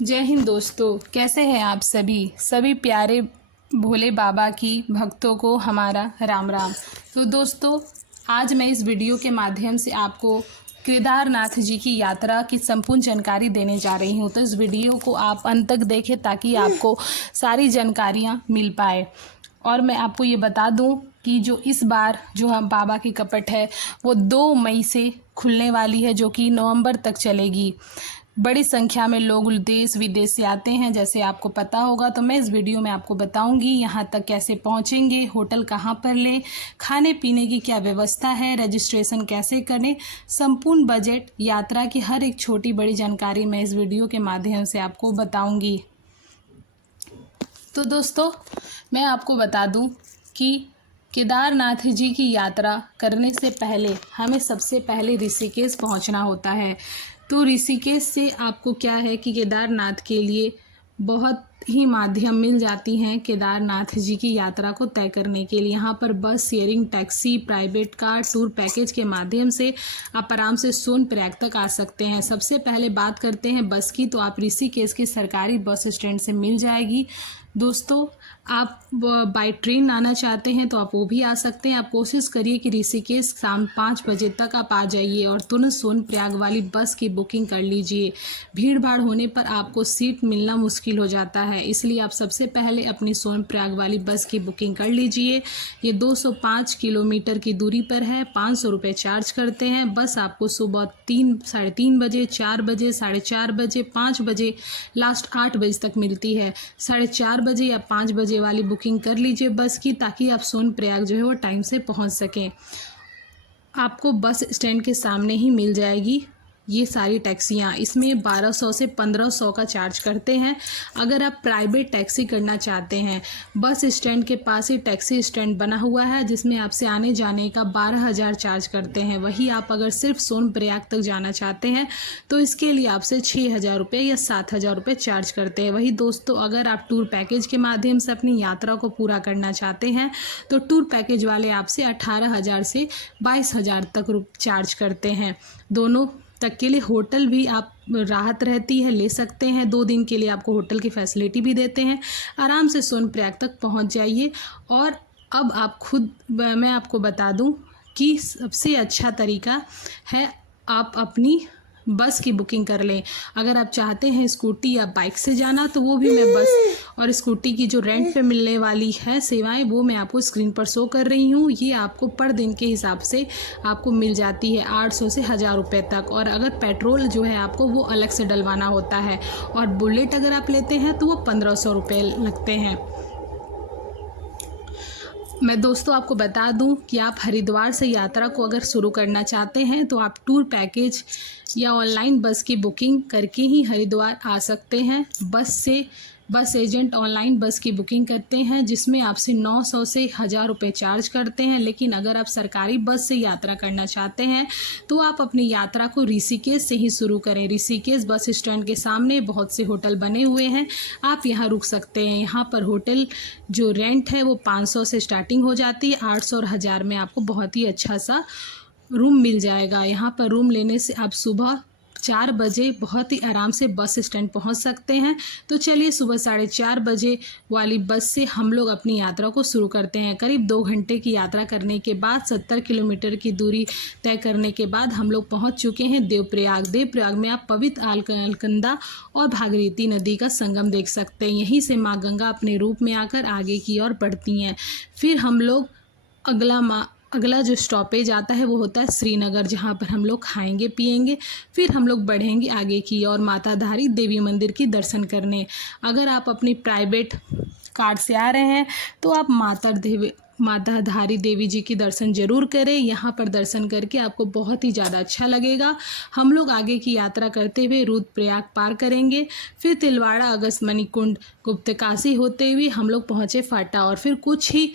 जय हिंद दोस्तों, कैसे हैं आप सभी प्यारे भोले बाबा की भक्तों को हमारा राम राम। तो दोस्तों, आज मैं इस वीडियो के माध्यम से आपको केदारनाथ जी की यात्रा की संपूर्ण जानकारी देने जा रही हूँ। तो इस वीडियो को आप अंत तक देखें ताकि आपको सारी जानकारियाँ मिल पाए। और मैं आपको ये बता दूं कि जो इस बार जो हम बाबा की कपट है वो 2 मई से खुलने वाली है, जो कि नवंबर तक चलेगी। बड़ी संख्या में लोग देश विदेश से आते हैं, जैसे आपको पता होगा। तो मैं इस वीडियो में आपको बताऊंगी यहाँ तक कैसे पहुँचेंगे, होटल कहाँ पर लें, खाने पीने की क्या व्यवस्था है, रजिस्ट्रेशन कैसे करें, संपूर्ण बजट, यात्रा की हर एक छोटी बड़ी जानकारी मैं इस वीडियो के माध्यम से आपको बताऊंगी। तो दोस्तों, मैं आपको बता दूं कि केदारनाथ जी की यात्रा करने से पहले हमें सबसे पहले ऋषिकेश पहुंचना होता है। तो ऋषिकेश से आपको क्या है कि केदारनाथ के लिए बहुत ही माध्यम मिल जाती हैं केदारनाथ जी की यात्रा को तय करने के लिए। यहाँ पर बस, sharing taxi, private car, tour package के माध्यम से आप आराम से सोनप्रयाग तक आ सकते हैं। सबसे पहले बात करते हैं बस की, तो आप ऋषिकेश की सरकारी बस स्टैंड से मिल जाएगी। दोस्तों, आप बाय ट्रेन आना चाहते हैं तो आप वो भी आ सकते हैं। आप कोशिश करिए कि ऋषिकेश शाम 5 बजे तक आप आ जाइए और तुरंत सोनप्रयाग वाली बस की बुकिंग कर लीजिए। भीड़ भाड़ होने पर आपको सीट मिलना मुश्किल हो जाता है, इसलिए आप सबसे पहले अपनी सोनप्रयाग वाली बस की बुकिंग कर लीजिए। ये 205 किलोमीटर की दूरी पर है, 500 रुपये चार्ज करते हैं। बस आपको सुबह 3, साढ़े 3 बजे, 4 बजे, 4:30 बजे, 5 बजे, लास्ट 8 बजे तक मिलती है। 4:30 बजे या 5 बजे वाली बुकिंग कर लीजिए बस की, ताकि आप सोनप्रयाग जो है वो टाइम से पहुंच सकें। आपको बस स्टैंड के सामने ही मिल जाएगी ये सारी टैक्सियाँ। इसमें 1200 से 1500 का चार्ज करते हैं। अगर आप प्राइवेट टैक्सी करना चाहते हैं, बस स्टैंड के पास ही टैक्सी स्टैंड बना हुआ है, जिसमें आपसे आने जाने का 12,000 चार्ज करते हैं। वही आप अगर सिर्फ सोनप्रयाग तक जाना चाहते हैं तो इसके लिए आपसे 6,000 रुपये या 7,000 रुपये चार्ज करते हैं। वही दोस्तों, अगर आप टूर पैकेज के माध्यम से अपनी यात्रा को पूरा करना चाहते हैं तो टूर पैकेज वाले आपसे 18,000 से 22,000 तक चार्ज करते हैं। दोनों तक के लिए होटल भी आप राहत रहती है, ले सकते हैं। 2 दिन के लिए आपको होटल की फैसिलिटी भी देते हैं। आराम से सोनप्रयाग तक पहुंच जाइए। और अब आप खुद, मैं आपको बता दूं कि सबसे अच्छा तरीका है आप अपनी बस की बुकिंग कर लें। अगर आप चाहते हैं स्कूटी या बाइक से जाना तो वो भी मैं बस और स्कूटी की जो रेंट पे मिलने वाली है सेवाएं, वो मैं आपको स्क्रीन पर शो कर रही हूँ। ये आपको पर दिन के हिसाब से आपको मिल जाती है 800 से 1,000 रुपये तक। और अगर पेट्रोल जो है आपको वो अलग से डलवाना होता है। और बुलेट अगर आप लेते हैं तो वो 1,500 रुपये लगते हैं। मैं दोस्तों आपको बता दूं कि आप हरिद्वार से यात्रा को अगर शुरू करना चाहते हैं तो आप टूर पैकेज या ऑनलाइन बस की बुकिंग करके ही हरिद्वार आ सकते हैं। बस एजेंट ऑनलाइन बस की बुकिंग करते हैं, जिसमें आपसे 900 से 1,000 रुपये चार्ज करते हैं। लेकिन अगर आप सरकारी बस से यात्रा करना चाहते हैं तो आप अपनी यात्रा को ऋषिकेश से ही शुरू करें। ऋषिकेश बस स्टैंड के सामने बहुत से होटल बने हुए हैं, आप यहाँ रुक सकते हैं। यहाँ पर होटल जो रेंट है वो 500 से स्टार्टिंग हो जाती है। 800 और 1,000 में आपको बहुत ही अच्छा सा रूम मिल जाएगा। यहाँ पर रूम लेने से आप सुबह 4 बजे बहुत ही आराम से बस स्टैंड पहुंच सकते हैं। तो चलिए, सुबह 4:30 बजे वाली बस से हम लोग अपनी यात्रा को शुरू करते हैं। करीब 2 घंटे की यात्रा करने के बाद, 70 किलोमीटर की दूरी तय करने के बाद हम लोग पहुंच चुके हैं देवप्रयाग। देवप्रयाग में आप पवित्र अलकनंदा और भागीरथी नदी का संगम देख सकते हैं। यहीं से माँ गंगा अपने रूप में आकर आगे की ओर बढ़ती हैं। फिर हम लोग अगला जो स्टॉपेज आता है वो होता है श्रीनगर, जहाँ पर हम लोग खाएंगे पिएंगे। फिर हम लोग बढ़ेंगे आगे की और माताधारी देवी मंदिर की दर्शन करने। अगर आप अपनी प्राइवेट कार से आ रहे हैं तो आप माताधारी देवी जी की दर्शन जरूर करें। यहाँ पर दर्शन करके आपको बहुत ही ज़्यादा अच्छा लगेगा। हम लोग आगे की यात्रा करते हुए रुद्रप्रयाग पार करेंगे। फिर तिलवाड़ा, अगस्त्यमुनि कुंड, गुप्तकाशी होते हुए हम लोग पहुँचे फाटा। और फिर कुछ ही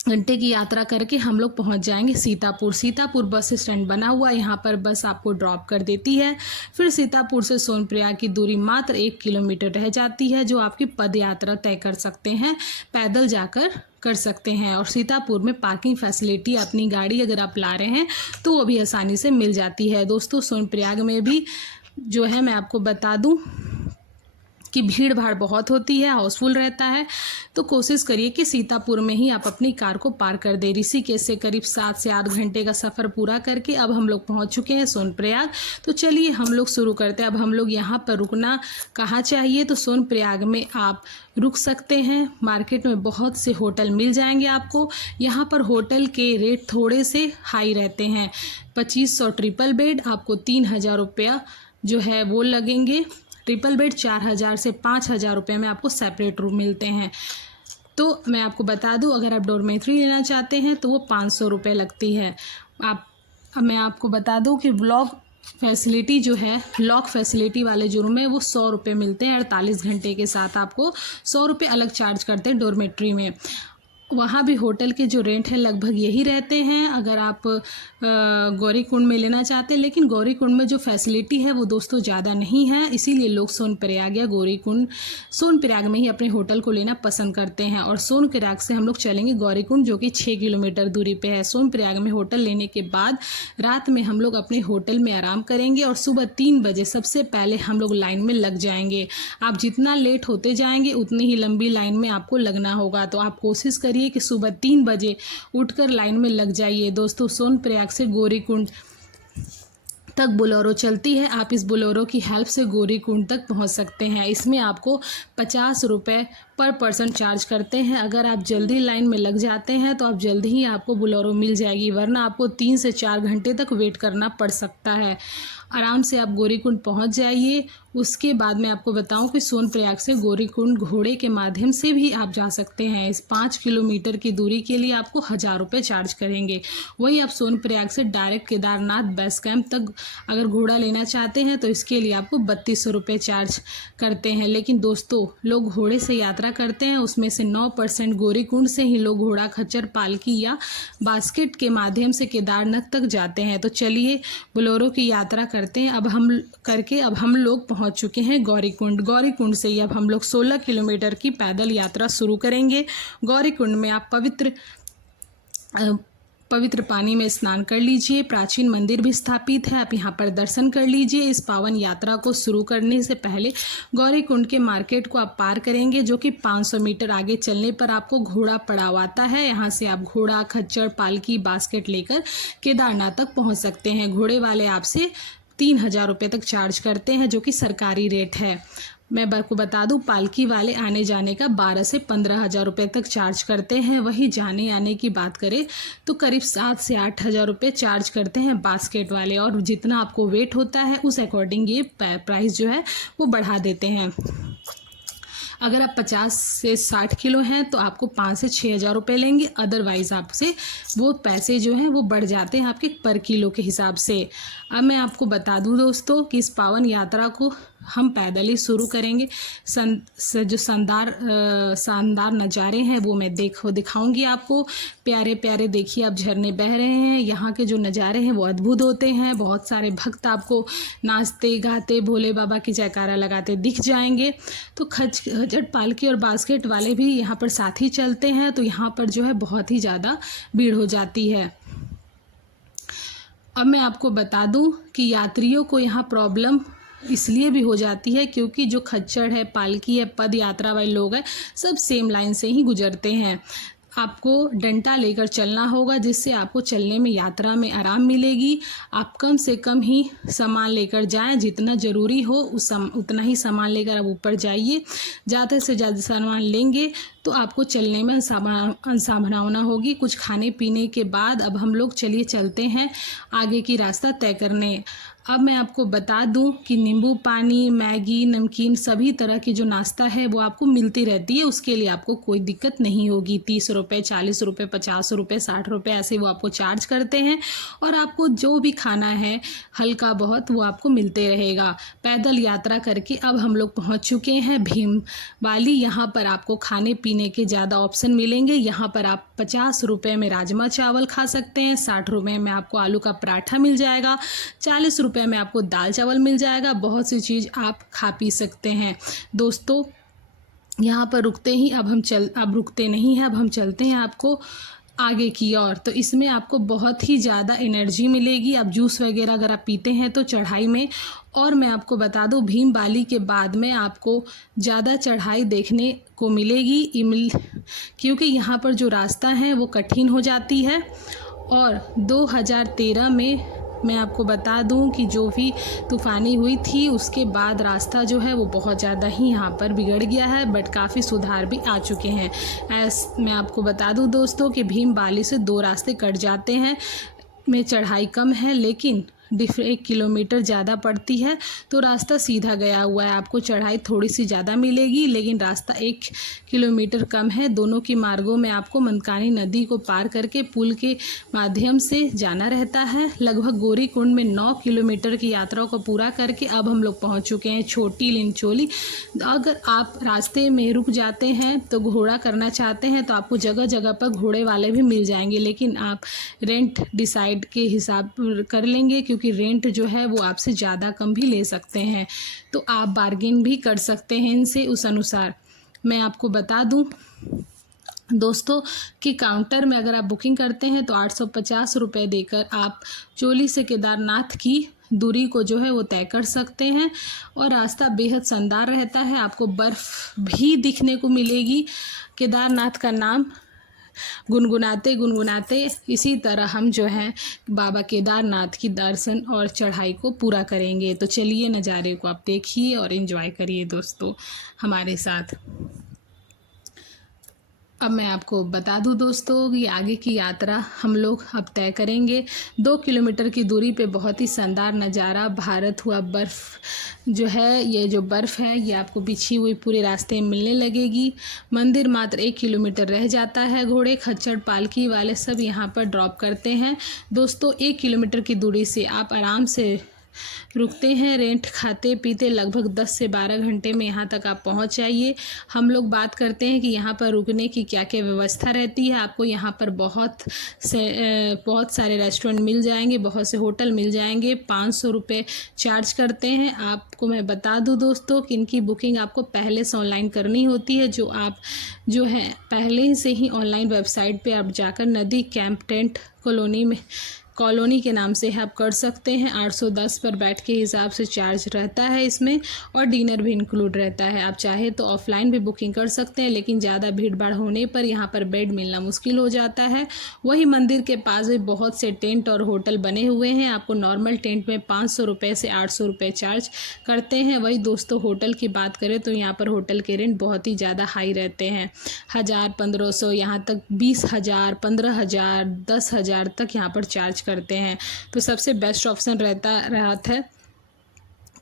घंटे की यात्रा करके हम लोग पहुंच जाएंगे सीतापुर बस स्टैंड बना हुआ, यहाँ पर बस आपको ड्रॉप कर देती है। फिर सीतापुर से सोनप्रयाग की दूरी मात्र 1 किलोमीटर रह जाती है, जो आपकी पद यात्रा तय कर सकते हैं, पैदल जाकर कर सकते हैं। और सीतापुर में पार्किंग फैसिलिटी, अपनी गाड़ी अगर आप ला रहे हैं तो वो भी आसानी से मिल जाती है। दोस्तों, सोनप्रयाग में भी जो है मैं आपको बता दूं कि भीड़ भाड़ बहुत होती है, हाउसफुल रहता है, तो कोशिश करिए कि सीतापुर में ही आप अपनी कार को पार्क कर दें। ऋषिकेश से करीब 7 से 8 घंटे का सफ़र पूरा करके अब हम लोग पहुंच चुके हैं सोनप्रयाग। तो चलिए हम लोग शुरू करते हैं। अब हम लोग यहाँ पर रुकना कहाँ चाहिए, तो सोनप्रयाग में आप रुक सकते हैं। मार्केट में बहुत से होटल मिल जाएंगे आपको। यहाँ पर होटल के रेट थोड़े से हाई रहते हैं। 2500 ट्रिपल बेड, आपको 3000 रुपया जो है वो लगेंगे। ट्रिपल बेड 4000 से 5000 रुपये में आपको सेपरेट रूम मिलते हैं। तो मैं आपको बता दूं, अगर आप डॉर्मेट्री लेना चाहते हैं तो वो 500 रुपये लगती है। अब मैं आपको बता दूं कि लॉक फैसिलिटी जो है, लॉक फैसिलिटी वाले जो रूम है वो 100 रुपये मिलते हैं। 48 घंटे के साथ आपको 100 रुपये अलग चार्ज करते हैं डॉर्मेट्री में। वहाँ भी होटल के जो रेंट है लगभग यही रहते हैं अगर आप गौरीकुंड में लेना चाहते हैं। लेकिन गौरीकुंड में जो फैसिलिटी है वो दोस्तों ज़्यादा नहीं है, इसीलिए लोग सोनप्रयाग या गौरीकुंड, सोनप्रयाग में ही अपने होटल को लेना पसंद करते हैं। और सोनप्रयाग से हम लोग चलेंगे गौरीकुंड, जो कि 6 किलोमीटर दूरी पे है। सोनप्रयाग में होटल लेने के बाद रात में हम लोग अपने होटल में आराम करेंगे और सुबह 3 बजे सबसे पहले हम लोग लाइन में लग जाएंगे। आप जितना लेट होते जाएंगे उतनी ही लंबी लाइन में आपको लगना होगा। तो आप कोशिश करिए कि सुबह 3 बजे उठकर लाइन में लग जाइए। दोस्तों सोनप्रयाग से गौरीकुंड तक बोलेरो चलती है। आप इस बोलेरो की हेल्प से गौरीकुंड तक पहुंच सकते हैं। इसमें आपको 50 रुपये पर पर्सन चार्ज करते हैं। अगर आप जल्दी लाइन में लग जाते हैं तो आप जल्दी ही आपको बोलेरो मिल जाएगी, वरना आपको 3 से 4 घंटे तक वेट करना पड़ सकता है। आराम से आप गौरीकुंड पहुंच जाइए। उसके बाद मैं आपको बताऊं कि सोनप्रयाग से गौरीकुंड घोड़े के माध्यम से भी आप जा सकते हैं। इस 5 किलोमीटर की दूरी के लिए आपको 1000 रुपये चार्ज करेंगे। वही आप सोनप्रयाग से डायरेक्ट केदारनाथ बेस कैंप तक अगर घोड़ा लेना चाहते हैं तो इसके लिए आपको 3200 रुपये चार्ज करते हैं। लेकिन दोस्तों लोग घोड़े से यात्रा करते हैं, उसमें से 9% गौरीकुंड से ही लोग घोड़ा, खच्चर, पालकी या बास्केट के माध्यम से केदारनाथ तक जाते हैं। तो चलिए बोलेरो की यात्रा करते हैं। अब हम लोग पहुंच चुके हैं गौरीकुंड। गौरीकुंड से ही अब हम लोग 16 किलोमीटर की पैदल यात्रा शुरू करेंगे। गौरीकुंड में आप पवित्र पानी में स्नान कर लीजिए। प्राचीन मंदिर भी स्थापित है, आप यहाँ पर दर्शन कर लीजिए। इस पावन यात्रा को शुरू करने से पहले गौरीकुंड के मार्केट को आप पार करेंगे, जो कि 500 मीटर आगे चलने पर आपको घोड़ा पड़ाव आता है। यहाँ से आप घोड़ा, खच्चर, पालकी, बास्केट लेकर केदारनाथ तक पहुँच सकते हैं। घोड़े वाले आपसे 3000 रुपये तक चार्ज करते हैं, जो कि सरकारी रेट है। मैं आपको बता दूं, पालकी वाले आने जाने का 12 से 15,000 रुपये तक चार्ज करते हैं। वही जाने आने की बात करें तो करीब 7 से 8,000 रुपये चार्ज करते हैं बास्केट वाले। और जितना आपको वेट होता है उस अकॉर्डिंग ये प्राइस जो है वो बढ़ा देते हैं। अगर आप 50 से 60 किलो हैं तो आपको 5 से 6,000 रुपये लेंगे। अदरवाइज़ आपसे वो पैसे जो हैं वो बढ़ जाते हैं आपके पर किलो के हिसाब से। अब मैं आपको बता दूं दोस्तों कि इस पावन यात्रा को हम पैदल ही शुरू करेंगे। जो शानदार नज़ारे हैं वो मैं दिखाऊंगी आपको। प्यारे प्यारे देखिए आप झरने बह रहे हैं। यहाँ के जो नज़ारे हैं वो अद्भुत होते हैं। बहुत सारे भक्त आपको नाचते गाते भोले बाबा की जयकारा लगाते दिख जाएंगे। तो खच्चर, पालकी और बास्केट वाले भी यहाँ पर साथ ही चलते हैं। तो यहाँ पर जो है बहुत ही ज़्यादा भीड़ हो जाती है। अब मैं आपको बता दूं कि यात्रियों को यहाँ प्रॉब्लम इसलिए भी हो जाती है क्योंकि जो खच्चर है, पालकी है, पद यात्रा वाले लोग हैं, सब सेम लाइन से ही गुजरते हैं। आपको डंडा लेकर चलना होगा, जिससे आपको चलने में, यात्रा में आराम मिलेगी। आप कम से कम ही सामान लेकर जाएं, जितना ज़रूरी हो उतना ही सामान लेकर आप ऊपर जाइए। ज़्यादा से ज़्यादा सामान लेंगे तो आपको चलने में असंभावना होगी। कुछ खाने पीने के बाद अब हम लोग चलते हैं आगे की रास्ता तय करने। अब मैं आपको बता दूं कि नींबू पानी, मैगी, नमकीन, सभी तरह की जो नाश्ता है वो आपको मिलती रहती है। उसके लिए आपको कोई दिक्कत नहीं होगी। 30 रुपये, 40 रुपये, 50 रुपये, 60 रुपये ऐसे वो आपको चार्ज करते हैं। और आपको जो भी खाना है हल्का बहुत वो आपको मिलते रहेगा। पैदल यात्रा करके अब हम लोग पहुँच चुके हैं भीमवाली। यहाँ पर आपको खाने पीने के ज़्यादा ऑप्शन मिलेंगे। यहाँ पर आप 50 रुपये में राजमा चावल खा सकते हैं, 60 रुपये में आपको आलू का पराठा मिल जाएगा, 40 रुपये में आपको दाल चावल मिल जाएगा। बहुत सी चीज़ आप खा पी सकते हैं। दोस्तों यहाँ पर रुकते ही अब रुकते नहीं हैं, अब हम चलते हैं आपको आगे की ओर। तो इसमें आपको बहुत ही ज़्यादा एनर्जी मिलेगी। अब जूस वगैरह अगर आप पीते हैं तो चढ़ाई में। और मैं आपको बता दूं, भीमबाली के बाद में आपको ज़्यादा चढ़ाई देखने को मिलेगी, क्योंकि यहाँ पर जो रास्ता है वो कठिन हो जाती है। और 2013 में मैं आपको बता दूं कि जो भी तूफ़ानी हुई थी उसके बाद रास्ता जो है वो बहुत ज़्यादा ही यहाँ पर बिगड़ गया है, बट काफ़ी सुधार भी आ चुके हैं। मैं आपको बता दूं दोस्तों कि भीमबाली से 2 रास्ते कट जाते हैं, में चढ़ाई कम है लेकिन 1 किलोमीटर ज़्यादा पड़ती है। तो रास्ता सीधा गया हुआ है, आपको चढ़ाई थोड़ी सी ज़्यादा मिलेगी लेकिन रास्ता 1 किलोमीटर कम है। दोनों की मार्गों में आपको मंदकानी नदी को पार करके पुल के माध्यम से जाना रहता है। लगभग गौरी कुंड में 9 किलोमीटर की यात्रा को पूरा करके अब हम लोग पहुंच चुके हैं छोटी लिंचोली। अगर आप रास्ते में रुक जाते हैं तो घोड़ा करना चाहते हैं तो आपको जगह जगह पर घोड़े वाले भी मिल जाएंगे, लेकिन आप रेंट डिसाइड के हिसाब कर लेंगे, क्योंकि रेंट जो है वो आपसे ज़्यादा कम भी ले सकते हैं। तो आप बार्गेन भी कर सकते हैं इनसे उस अनुसार। मैं आपको बता दूं दोस्तों कि काउंटर में अगर आप बुकिंग करते हैं तो 850 रुपये देकर आप चोली से केदारनाथ की दूरी को जो है वो तय कर सकते हैं। और रास्ता बेहद शानदार रहता है, आपको बर्फ़ भी दिखने को मिलेगी। केदारनाथ का नाम गुनगुनाते गुनगुनाते इसी तरह हम जो है बाबा केदारनाथ की दर्शन और चढ़ाई को पूरा करेंगे। तो चलिए नज़ारे को आप देखिए और एंजॉय करिए दोस्तों हमारे साथ। अब मैं आपको बता दूं दोस्तों कि आगे की यात्रा हम लोग अब तय करेंगे। 2 किलोमीटर की दूरी पे बहुत ही शानदार नज़ारा भारत हुआ बर्फ़ जो है, ये जो बर्फ़ है ये आपको बिछी हुई पूरे रास्ते में मिलने लगेगी। मंदिर मात्र 1 किलोमीटर रह जाता है। घोड़े खच्चर पालकी वाले सब यहाँ पर ड्रॉप करते हैं दोस्तों। 1 किलोमीटर की दूरी से आप आराम से रुकते हैं, रेंट खाते पीते लगभग 10 से 12 घंटे में यहाँ तक आप पहुँच जाइए। हम लोग बात करते हैं कि यहाँ पर रुकने की क्या क्या व्यवस्था रहती है। आपको यहाँ पर बहुत सारे रेस्टोरेंट मिल जाएंगे, बहुत से होटल मिल जाएंगे। 500 रुपये चार्ज करते हैं। आपको मैं बता दूँ दोस्तों कि इनकी बुकिंग आपको पहले से ऑनलाइन करनी होती है, जो आप जो है पहले से ही ऑनलाइन वेबसाइट पर आप जाकर नदी कैंप टेंट कॉलोनी के नाम से आप कर सकते हैं। 810 पर बैठ के हिसाब से चार्ज रहता है इसमें, और डिनर भी इंक्लूड रहता है। आप चाहे तो ऑफलाइन भी बुकिंग कर सकते हैं, लेकिन ज़्यादा भीड़ भाड़ होने पर यहाँ पर बेड मिलना मुश्किल हो जाता है। वही मंदिर के पास भी बहुत से टेंट और होटल बने हुए हैं। आपको नॉर्मल टेंट में 500 रुपये से 800 रुपये चार्ज करते हैं। वही दोस्तों होटल की बात करें तो यहाँ पर होटल के रेंट बहुत ही ज़्यादा हाई रहते हैं। 1000, 1500, यहाँ तक 20,000, 15,000, 10,000 तक यहाँ पर चार्ज करते हैं। तो सबसे बेस्ट ऑप्शन रहता है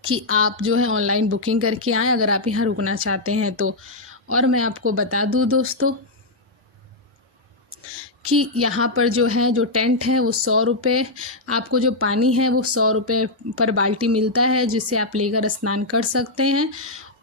कि आप जो है ऑनलाइन बुकिंग करके आएँ अगर आप यहाँ रुकना चाहते हैं तो। और मैं आपको बता दूँ दोस्तों कि यहाँ पर जो है जो टेंट है वो 100 रुपये, आपको जो पानी है वो 100 रुपये पर बाल्टी मिलता है, जिससे आप लेकर स्नान कर सकते हैं।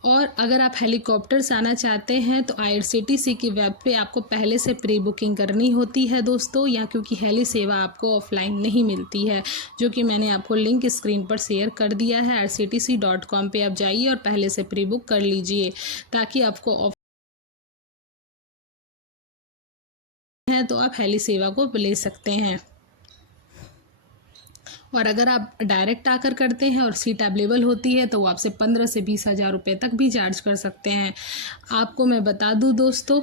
और अगर आप हेलीकॉप्टर से आना चाहते हैं तो IRCTC की वेब पे आपको पहले से प्री बुकिंग करनी होती है दोस्तों, या क्योंकि हेली सेवा आपको ऑफलाइन नहीं मिलती है, जो कि मैंने आपको लिंक स्क्रीन पर शेयर कर दिया है। irctc.com पे आप जाइए और पहले से प्री बुक कर लीजिए, ताकि आपको है तो आप हेली सेवा को ले सकते हैं। और अगर आप डायरेक्ट आकर करते हैं और सीट अवेलेबल होती है तो वो आपसे 15 से 20,000 रुपये तक भी चार्ज कर सकते हैं। आपको मैं बता दूं दोस्तों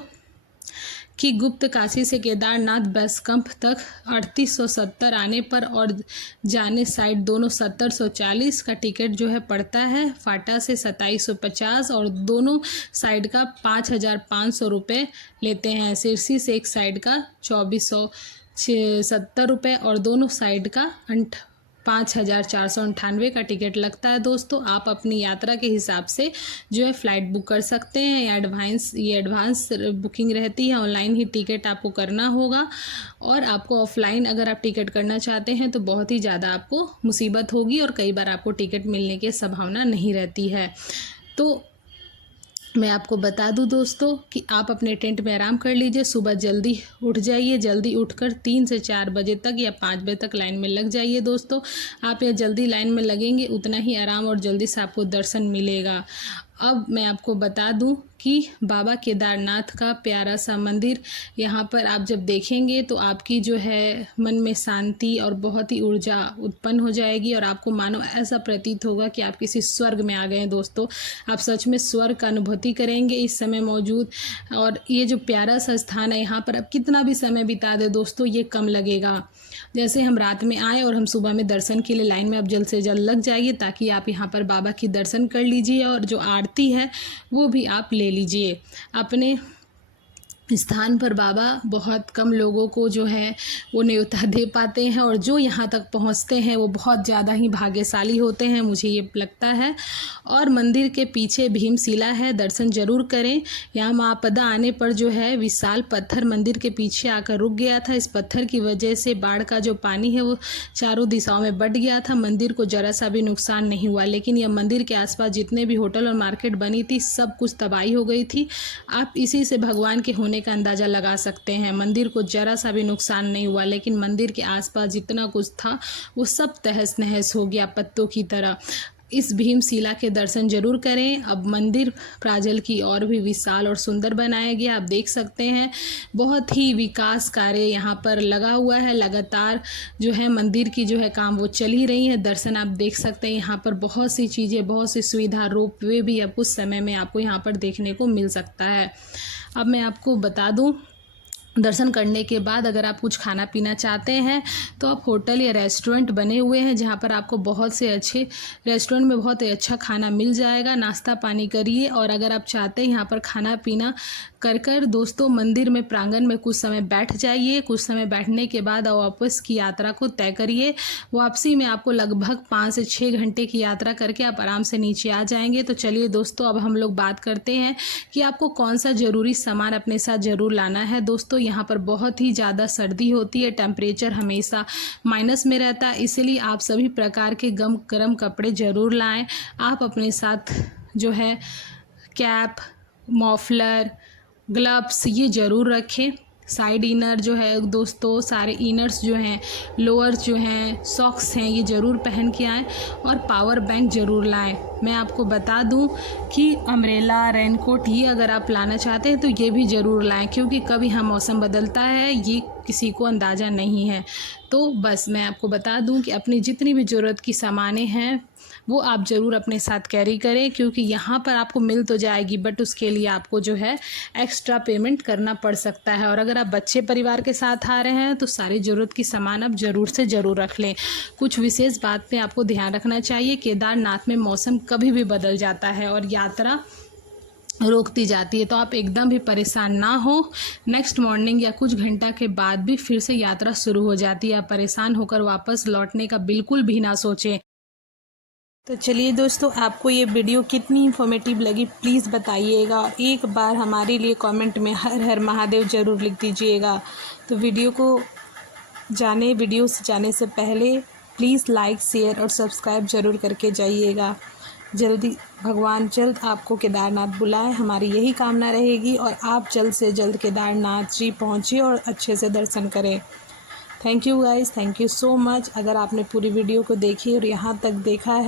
कि गुप्त काशी से केदारनाथ बस कैंप तक 3870 आने पर और जाने साइड दोनों 7040 का टिकट जो है पड़ता है। फाटा से 2750 और दोनों साइड का 5500 रुपये लेते हैं। सिरसी से एक साइड का 2470 रुपये और दोनों साइड का 5498 का टिकट लगता है। दोस्तों आप अपनी यात्रा के हिसाब से जो है फ़्लाइट बुक कर सकते हैं या एडवांस बुकिंग रहती है। ऑनलाइन ही टिकट आपको करना होगा, और आपको ऑफलाइन अगर आप टिकट करना चाहते हैं तो बहुत ही ज़्यादा आपको मुसीबत होगी और कई बार आपको टिकट मिलने की संभावना नहीं रहती है। तो मैं आपको बता दूं दोस्तों कि आप अपने टेंट में आराम कर लीजिए। सुबह जल्दी उठ जाइए, जल्दी उठकर 3 से 4 बजे तक या 5 बजे तक लाइन में लग जाइए। दोस्तों आप ये जल्दी लाइन में लगेंगे उतना ही आराम और जल्दी से आपको दर्शन मिलेगा। अब मैं आपको बता दूं कि बाबा केदारनाथ का प्यारा सा मंदिर, यहाँ पर आप जब देखेंगे तो आपकी जो है मन में शांति और बहुत ही ऊर्जा उत्पन्न हो जाएगी और आपको मानो ऐसा प्रतीत होगा कि आप किसी स्वर्ग में आ गए हैं। दोस्तों, आप सच में स्वर्ग का अनुभूति करेंगे इस समय मौजूद। और ये जो प्यारा सा स्थान है, यहाँ पर आप कितना भी समय बिता दे दोस्तों, ये कम लगेगा। जैसे हम रात में आए और हम सुबह में दर्शन के लिए लाइन में आप जल्द से जल्द लग जाइए, ताकि आप यहाँ पर बाबा की दर्शन कर लीजिए और जो आरती है वो भी आप ले लीजिए। अपने स्थान पर बाबा बहुत कम लोगों को जो है वो न्योता दे पाते हैं, और जो यहाँ तक पहुँचते हैं वो बहुत ज़्यादा ही भाग्यशाली होते हैं, मुझे ये लगता है। और मंदिर के पीछे भीमशिला है, दर्शन जरूर करें। यहाँ आपदा आने पर जो है विशाल पत्थर मंदिर के पीछे आकर रुक गया था। इस पत्थर की वजह से बाढ़ का जो पानी है वो चारों दिशाओं में बढ़ गया था। मंदिर को जरा सा भी नुकसान नहीं हुआ, लेकिन यह मंदिर के आसपास जितने भी होटल और मार्केट बनी थी सब कुछ तबाही हो गई थी। आप इसी से भगवान के होने का अंदाज़ा लगा सकते हैं। मंदिर को जरा सा भी नुकसान नहीं हुआ, लेकिन मंदिर के आसपास जितना कुछ था वो सब तहस नहस हो गया पत्तों की तरह। इस भीमशिला के दर्शन जरूर करें। अब मंदिर प्राजल की और भी विशाल और सुंदर बनाया गया, आप देख सकते हैं। बहुत ही विकास कार्य यहाँ पर लगा हुआ है, लगातार जो है मंदिर की जो है काम वो चल ही रही है। दर्शन आप देख सकते हैं, यहाँ पर बहुत सी चीज़ें, बहुत सी सुविधा, रोपवे भी अब कुछ समय में आपको यहाँ पर देखने को मिल सकता है। अब मैं आपको बता दूं, दर्शन करने के बाद अगर आप कुछ खाना पीना चाहते हैं तो आप होटल या रेस्टोरेंट बने हुए हैं, जहां पर आपको बहुत से अच्छे रेस्टोरेंट में बहुत ही अच्छा खाना मिल जाएगा। नाश्ता पानी करिए, और अगर आप चाहते हैं यहाँ पर खाना पीना कर दोस्तों मंदिर में प्रांगण में कुछ समय बैठ जाइए। कुछ समय बैठने के बाद आप वापस की यात्रा को तय करिए। वापसी में आपको लगभग 5 से 6 घंटे की यात्रा करके आप आराम से नीचे आ जाएंगे। तो चलिए दोस्तों, अब हम लोग बात करते हैं कि आपको कौन सा ज़रूरी सामान अपने साथ ज़रूर लाना है। दोस्तों, यहाँ पर बहुत ही ज़्यादा सर्दी होती है, टेम्परेचर हमेशा माइनस में रहता है, इसलिए आप सभी प्रकार के गर्म कपड़े ज़रूर लाएं। आप अपने साथ जो है कैप, मॉफलर, ग्लव्स ये ज़रूर रखें। साइड इनर जो है दोस्तों, सारे इनर्स जो हैं, लोअर्स जो हैं, सॉक्स हैं, ये ज़रूर पहन के आएँ। और पावर बैंक ज़रूर लाएं। मैं आपको बता दूं कि अम्ब्रेला, रेनकोट ये अगर आप लाना चाहते हैं तो ये भी ज़रूर लाएं, क्योंकि कभी हम मौसम बदलता है, ये किसी को अंदाज़ा नहीं है। तो बस मैं आपको बता दूं कि अपनी जितनी भी ज़रूरत की सामानें हैं वो आप ज़रूर अपने साथ कैरी करें, क्योंकि यहाँ पर आपको मिल तो जाएगी, बट उसके लिए आपको जो है एक्स्ट्रा पेमेंट करना पड़ सकता है। और अगर आप बच्चे परिवार के साथ आ रहे हैं तो सारी ज़रूरत की सामान आप ज़रूर से ज़रूर रख लें। कुछ विशेष बात पे आपको ध्यान रखना चाहिए। केदारनाथ में मौसम कभी भी बदल जाता है और यात्रा रोकती जाती है, तो आप एकदम भी परेशान ना हो। नेक्स्ट मॉर्निंग या कुछ घंटा के बाद भी फिर से यात्रा शुरू हो जाती है। आप परेशान होकर वापस लौटने का बिल्कुल भी ना सोचें। तो चलिए दोस्तों, आपको ये वीडियो कितनी इन्फॉर्मेटिव लगी प्लीज़ बताइएगा, और एक बार हमारे लिए कमेंट में हर हर महादेव ज़रूर लिख दीजिएगा। तो वीडियो से जाने से पहले प्लीज़ लाइक, शेयर और सब्सक्राइब ज़रूर करके जाइएगा। जल्दी भगवान जल्द आपको केदारनाथ बुलाए, हमारी यही कामना रहेगी, और आप जल्द से जल्द केदारनाथ जी पहुँचे और अच्छे से दर्शन करें। Thank you guys, thank you so much. अगर आपने पूरी वीडियो को देखी और यहाँ तक देखा है